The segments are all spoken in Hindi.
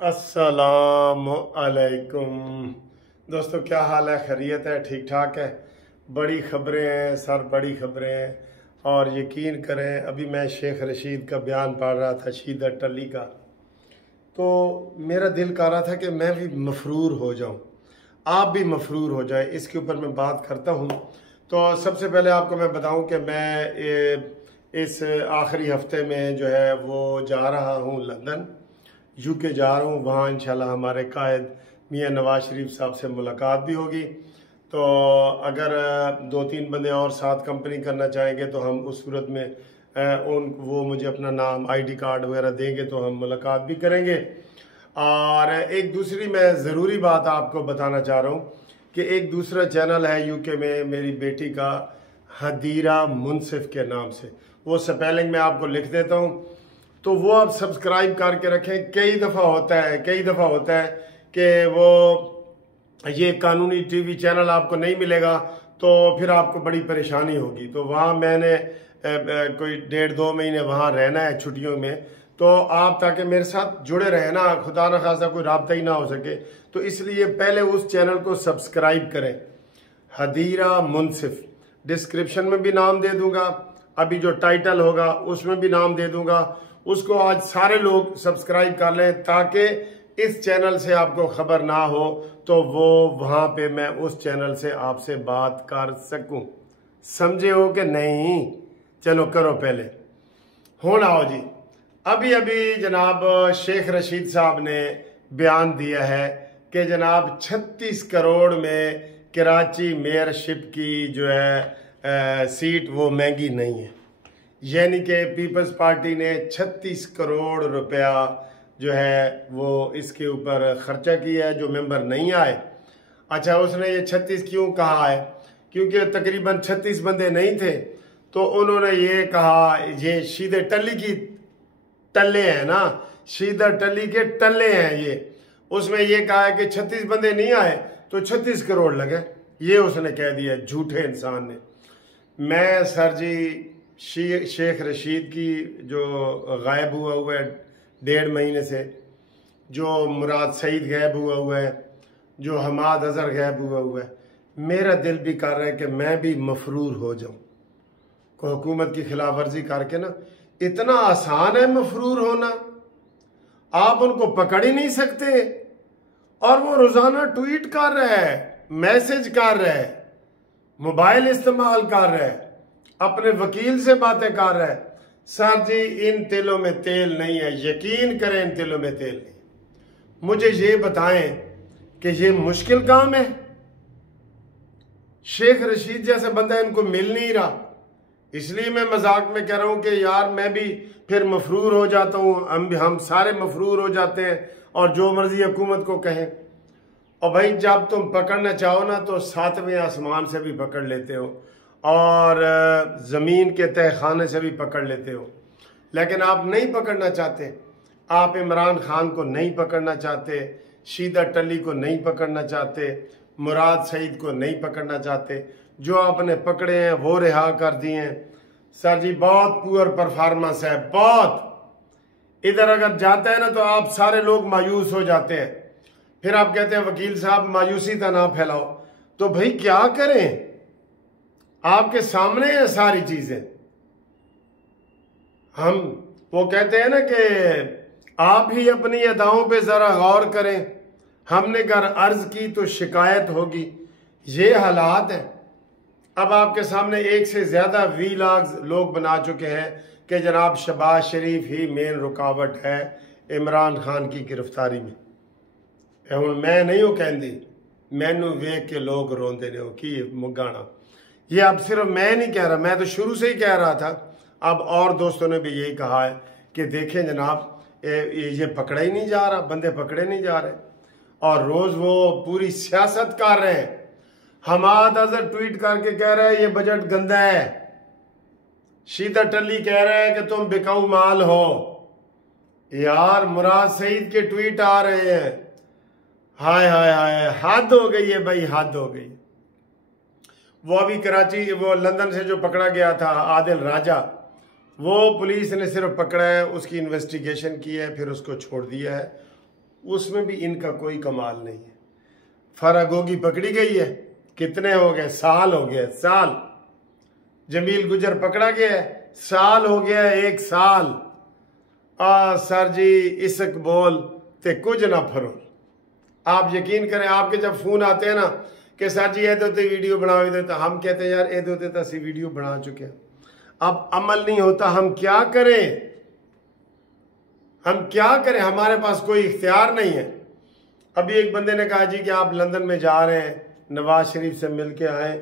अस्सलामु अलैकुम दोस्तों, क्या हाल है? खैरियत है? ठीक ठाक है? बड़ी ख़बरें हैं सर, बड़ी ख़बरें हैं। और यकीन करें, अभी मैं शेख रशीद का बयान पढ़ रहा था, शीदा टली का, तो मेरा दिल कर रहा था कि मैं भी मफरूर हो जाऊं, आप भी मफरूर हो जाए। इसके ऊपर मैं बात करता हूं। तो सबसे पहले आपको मैं बताऊं कि मैं इस आखिरी हफ्ते में जो है वो जा रहा हूं लंदन, यूके जा रहा हूँ। वहाँ इंशाल्लाह हमारे कायद मियाँ नवाज शरीफ साहब से मुलाकात भी होगी। तो अगर 2-3 बंदे और साथ कंपनी करना चाहेंगे तो हम उस सूरत में वो मुझे अपना नाम, आईडी कार्ड वगैरह देंगे तो हम मुलाकात भी करेंगे। और एक दूसरी मैं ज़रूरी बात आपको बताना चाह रहा हूँ कि एक दूसरा चैनल है यूके में मेरी बेटी का, हदीरा मुनसिफ के नाम से। वो स्पेलिंग में आपको लिख देता हूँ, तो वो आप सब्सक्राइब करके रखें। कई दफ़ा होता है कि वो ये कानूनी टीवी चैनल आपको नहीं मिलेगा, तो फिर आपको बड़ी परेशानी होगी। तो वहाँ मैंने कोई 1.5-2 महीने वहाँ रहना है छुट्टियों में। तो आप ताकि मेरे साथ जुड़े रहें ना, खुदा न खासा कोई राब्ता ही ना हो सके, तो इसलिए पहले उस चैनल को सब्सक्राइब करें, हदीरा मुनसिफ। डिस्क्रिप्शन में भी नाम दे दूंगा, अभी जो टाइटल होगा उसमें भी नाम दे दूंगा। उसको आज सारे लोग सब्सक्राइब कर लें ताकि इस चैनल से आपको खबर ना हो, तो वो वहां पे मैं उस चैनल से आपसे बात कर सकूं। समझे हो कि नहीं? चलो करो पहले। हो ना हो जी। अभी अभी जनाब शेख रशीद साहब ने बयान दिया है कि जनाब 36 करोड़ में कराची मेयरशिप की जो है सीट वो महंगी नहीं है। यानी कि पीपल्स पार्टी ने 36 करोड़ रुपया जो है वो इसके ऊपर खर्चा किया है, जो मेंबर नहीं आए। अच्छा, उसने ये 36 क्यों कहा है? क्योंकि तकरीबन 36 बंदे नहीं थे, तो उन्होंने ये कहा, ये शीदे टली की टल्ले हैं ना, शीदा टली के टल्ले हैं ये। उसमें ये कहा है कि 36 बंदे नहीं आए तो 36 करोड़ लगे। ये उसने कह दिया, झूठे इंसान ने। मैं सर जी शेख रशीद की जो गायब हुआ है 1.5 महीने से, जो मुराद सईद गायब हुआ है, जो हमाद अजहर गायब हुआ है, मेरा दिल भी कर रहा है कि मैं भी मफरूर हो जाऊं। को हुकूमत की खिलाफ वर्जी करके ना, इतना आसान है मफरूर होना, आप उनको पकड़ ही नहीं सकते। और वो रोजाना ट्वीट कर रहा है, मैसेज कर रहा है, मोबाइल इस्तेमाल कर रहा है, अपने वकील से बातें कर रहा है। सर जी, इन तिलों में तेल नहीं है, यकीन करें, इन तिलों में तेल नहीं। मुझे ये बताएं कि ये मुश्किल काम है? शेख रशीद जैसा बंदा इनको मिल नहीं रहा। इसलिए मैं मजाक में कह रहा हूं कि यार मैं भी फिर मफरूर हो जाता हूं, हम सारे मफरूर हो जाते हैं और जो मर्जी हुकूमत को कहें। और भाई, जब तुम पकड़ना चाहो ना तो 7वें आसमान से भी पकड़ लेते हो और ज़मीन के तह खाने से भी पकड़ लेते हो, लेकिन आप नहीं पकड़ना चाहते। आप इमरान खान को नहीं पकड़ना चाहते, शीदा टली को नहीं पकड़ना चाहते, मुराद सईद को नहीं पकड़ना चाहते। जो आपने पकड़े हैं वो रिहा कर दिए हैं। सर जी, बहुत पुअर परफॉर्मेंस है, बहुत। इधर अगर जाता है ना तो आप सारे लोग मायूस हो जाते हैं। फिर आप कहते हैं वकील साहब मायूसी का ना फैलाओ। तो भाई क्या करें? आपके सामने है सारी चीजें। वो कहते हैं ना कि आप ही अपनी अदाओं पे जरा गौर करें, हमने अगर अर्ज की तो शिकायत होगी। ये हालात है। अब आपके सामने एक से ज्यादा वीलॉग्स लोग बना चुके हैं कि जनाब शहबाज शरीफ ही मेन रुकावट है इमरान खान की गिरफ्तारी में। हूँ मैं नहीं हो कहती, मैनू वेख के लोग रोंदे ने कि मुगाना। ये अब सिर्फ मैं नहीं कह रहा, मैं तो शुरू से ही कह रहा था। अब और दोस्तों ने भी यही कहा है कि देखें जनाब, ये पकड़ा ही नहीं जा रहा, बंदे पकड़े नहीं जा रहे और रोज वो पूरी सियासत कर रहे हैं। हमाद अजहर ट्वीट करके कह रहा है ये बजट गंदा है। शीदा टली कह रहा है कि तुम बिकाऊ माल हो। यार, मुराद सईद के ट्वीट आ रहे हैं। हाय हाय हाय, हद हो गई है भाई, हद हो गई। वो अभी कराची, वो लंदन से जो पकड़ा गया था आदिल राजा, वो पुलिस ने सिर्फ पकड़ा है, उसकी इन्वेस्टिगेशन की है, फिर उसको छोड़ दिया है। उसमें भी इनका कोई कमाल नहीं है। फरागोगी पकड़ी गई है, कितने हो गए, साल हो गया, साल। जमील गुजर पकड़ा गया है, साल हो गया, 1 साल। सर जी इसक बोल ते कुछ ना फरोल। आप यकीन करें, आपके जब फोन आते हैं ना कि सर जी ये तो वीडियो बना देते, हम कहते हैं यार ये तो असी वीडियो बना चुके हैं। अब अमल नहीं होता, हम क्या करें, हम क्या करें, हमारे पास कोई इख्तियार नहीं है। अभी एक बंदे ने कहा जी कि आप लंदन में जा रहे हैं, नवाज शरीफ से मिल के आए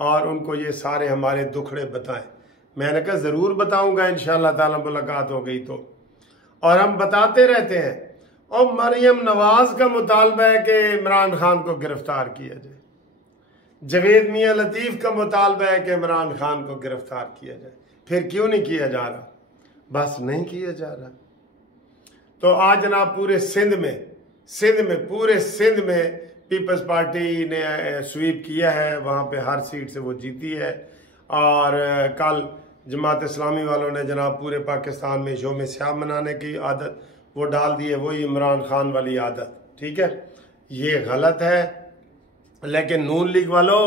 और उनको ये सारे हमारे दुखड़े बताएं। मैंने कहा ज़रूर बताऊंगा, इंशाअल्लाह ताला मुलाकात हो गई तो। और हम बताते रहते हैं। और मरियम नवाज का मुतालबा है कि इमरान खान को गिरफ्तार किया जाए। जवेद मियां लतीफ़ का मुतालबा है कि इमरान खान को गिरफ्तार किया जाए। फिर क्यों नहीं किया जा रहा? बस नहीं किया जा रहा। तो आज जनाब पूरे सिंध में पूरे सिंध में पीपल्स पार्टी ने स्वीप किया है, वहाँ पे हर सीट से वो जीती है। और कल जमात इस्लामी वालों ने जनाब पूरे पाकिस्तान में यौम सियाम मनाने की आदत वो डाल दी है, वही इमरान खान वाली आदत। ठीक है, ये गलत है। लेकिन नून लीग वालों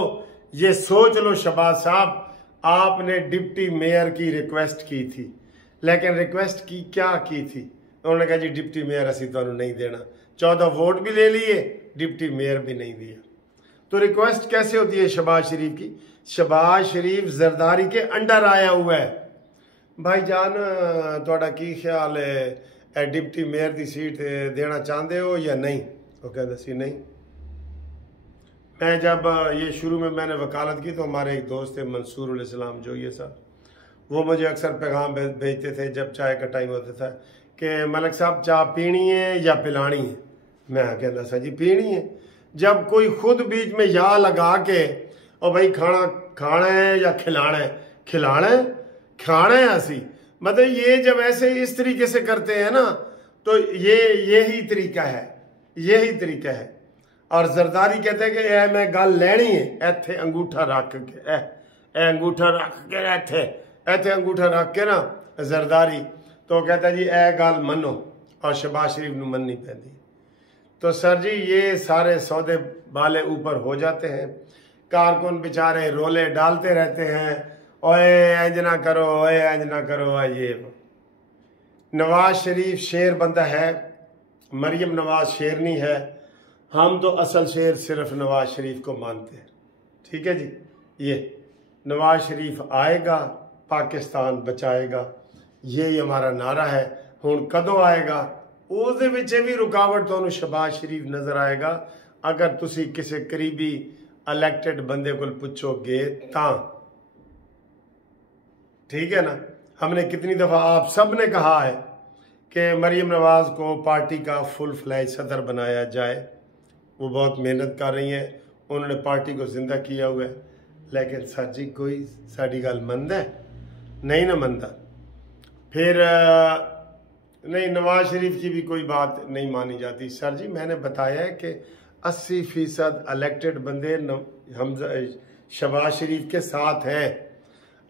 ये सोच लो, शहबाज साहब आपने डिप्टी मेयर की रिक्वेस्ट की थी, लेकिन रिक्वेस्ट की क्या की थी? उन्होंने कहा जी डिप्टी मेयर असी तो नहीं देना। 14 वोट भी ले लिए, डिप्टी मेयर भी नहीं दिया। तो रिक्वेस्ट कैसे होती है शहबाज शरीफ की? शहबाज शरीफ जरदारी के अंडर आया हुआ है। भाईजान थोड़ा की ख्याल है, डिप्टी मेयर की सीट देना चाहते हो या नहीं? वो कहते सी नहीं। मैं जब ये शुरू में मैंने वकालत की तो हमारे एक दोस्त थे मंसूर इस्लाम जो ये साहब, वो मुझे अक्सर पैगाम भेजते थे जब चाय का टाइम होता था कि मलिक साहब चाय पीनी है या पिलानी है? मैं कहता सा जी पीनी है। जब कोई खुद बीच में या लगा के और भाई खाना है या खिलाना है, खाना है असी, मतलब ये जब ऐसे इस तरीके से करते हैं ना, तो यही तरीका है। और जरदारी कहते हैं कि ए मैं गल लैनी है, इथे अंगूठा रख के अंगूठा रख के इथे अंगूठा रख के ना जरदारी तो कहता जी ए गल मनो, और शहबाज शरीफ नूं मननी पैंदी। तो सर जी ये सारे सौदे वाले ऊपर हो जाते हैं। कारकुन बेचारे रोले डालते रहते हैं, ओए इंज ना करो, ओए इंज ना करो, ये नवाज शरीफ शेर बंदा है, मरियम नवाज शेरनी है। हम तो असल शेर सिर्फ नवाज शरीफ को मानते हैं। ठीक है जी, ये नवाज शरीफ आएगा, पाकिस्तान बचाएगा, ये हमारा नारा है। हुण कदों आएगा उसदे विच भी रुकावट तुहानूं शहबाज शरीफ नजर आएगा अगर तुसी किसी करीबी इलेक्टेड बंदे को पूछोगे तां। ठीक है ना, हमने कितनी दफा आप सब ने कहा है कि मरियम नवाज को पार्टी का फुल फ्लैज सदर बनाया जाए। वो बहुत मेहनत कर रही हैं, उन्होंने पार्टी को जिंदा किया हुआ है। लेकिन सर जी कोई साड़ी गल मनदा है? नहीं ना मनदा। फिर नहीं, नवाज शरीफ की भी कोई बात नहीं मानी जाती। सर जी मैंने बताया है कि 80% इलेक्टेड बंदे हम शहबाज शरीफ के साथ हैं।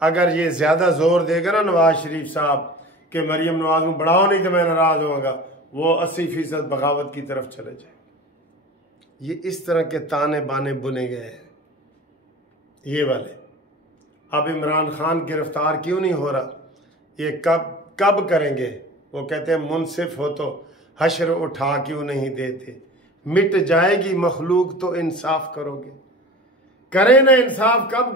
अगर ये ज्यादा जोर देगा ना नवाज शरीफ साहब कि मरियम नवाज को बढ़ाओ नहीं तो मैं नाराज होगा, वो 80% बगावत की तरफ चले जाए। ये इस तरह के ताने बाने बुने गए हैं ये वाले। अब इमरान खान गिरफ्तार क्यों नहीं हो रहा? ये कब करेंगे? वो कहते हैं मुनसिफ हो तो हश्र उठा क्यों नहीं देते, मिट जाएगी मखलूक तो इंसाफ करोगे। करें ना इंसाफ, कब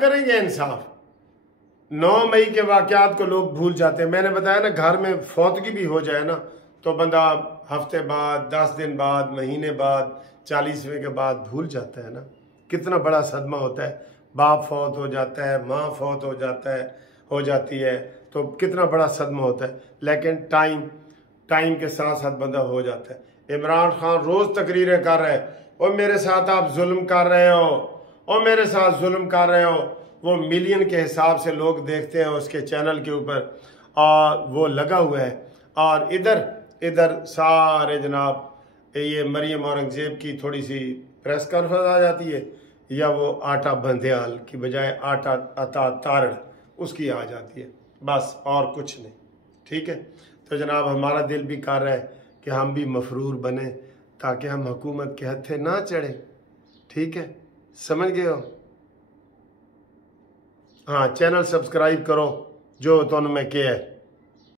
करेंगे इंसाफ? 9 मई के वाकयात को लोग भूल जाते हैं। मैंने बताया ना, घर में फौतगी भी हो जाए ना तो बंदा हफ्ते बाद, 10 दिन बाद, महीने बाद, 40वें के बाद भूल जाता है ना। कितना बड़ा सदमा होता है। बाप फौत हो जाता है, माँ फौत हो जाती है, तो कितना बड़ा सदमा होता है। लेकिन टाइम के साथ साथ बंदा हो जाता है। इमरान खान रोज तकरीरें कर रहे हैं, और मेरे साथ आप जुल्म कर रहे हो, और मेरे साथ जुल्म कर रहे हो। वो मिलियन के हिसाब से लोग देखते हैं उसके चैनल के ऊपर, और वो लगा हुआ है। और इधर सारे जनाब ये मरियम औरंगजेब की थोड़ी सी प्रेस कॉन्फ्रेंस आ जाती है, या वो आटा बंदयाल की बजाय आटा अता तारड़ उसकी आ जाती है, बस और कुछ नहीं। ठीक है, तो जनाब हमारा दिल भी कर रहा है कि हम भी मफरूर बने ताकि हम हुकूमत के हत्थे ना चढ़े। ठीक है, समझ गए हो? हाँ, चैनल सब्सक्राइब करो जो तुहानू मैं कहा है।